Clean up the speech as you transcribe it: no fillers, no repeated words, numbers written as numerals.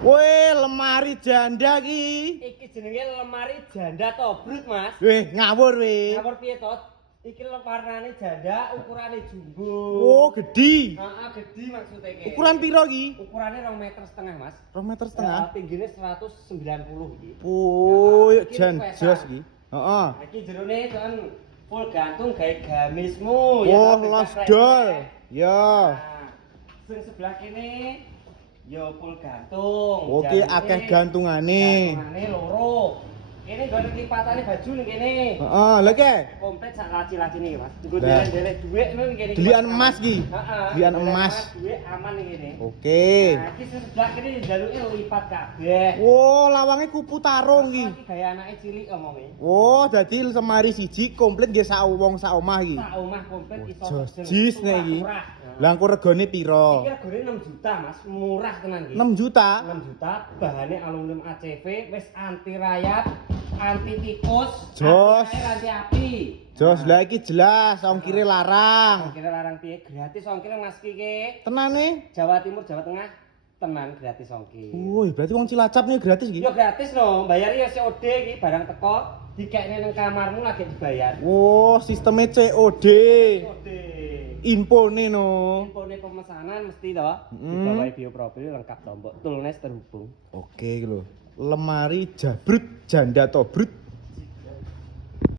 Weh, lemari janda ki. Iki jenenge lemari janda tobrut, Mas. Weh, ngawur weh. Ngawur piye to? Iki warnane janda, ukurane jumbo. Oh, gede. Heeh, gede maksudnya iki. Ukuran piro ki? Ukurane 2,5 meter, Mas. 2,5 meter. Tingginya 190 iki. Oh, Iki jan requestan. jos ki. Heeh. Iki jerone kan full gantung gawe gamismu Oh, to, los bebas dol. refleks. Ya. Nah, sing sebelah kene ya full gantung. Oke, Jalure akeh gantungane. Gantungane loro. Kene nggon lipatane baju ning kene. Heeh, lha ki. Komplit sak laci-lacine, Mas. Nggo Lah. delek-delek dhuwit ngono ning kene. Delian emas ki. Heeh. Delian emas. Dhuwit aman ning kene. Oke. Nah, iki sebelah kene jaluke lipat kabeh. Oh, lawange kupu tarung ki. Iki gaya anake cilik omonge. Oh, dadi lemari siji komplit nggih sak wong sak omah iki. Sak omah komplit iso Jos pesen. jis nek iki. Murah. Lah engko regane piro? Iki regane 6 juta, Mas. Murah tenan iki. 6 juta. 6 juta, bahannya aluminium ACV, wis anti rayap, anti tikus, Jos. anti air, anti api. Jos, lah iki jelas ongkire larang. Kira larang piye? Gratis ongkir Mas Kiki. Tenane? Jawa Timur, Jawa Tengah, tenan gratis ongkir. Woi, berarti wong Cilacap nih gratis iki. Yo gratis no, bayar ya COD iki barang teko, dikekne nang kamarmu lagi dibayar. Oh, sistemnya COD. COD. Infone no. Infone pemesanan mesti toh. Mm. Dibawahi bioprofil lengkap tombok, toolnes terhubung. Oke lho. Lemari jabrut janda tobrut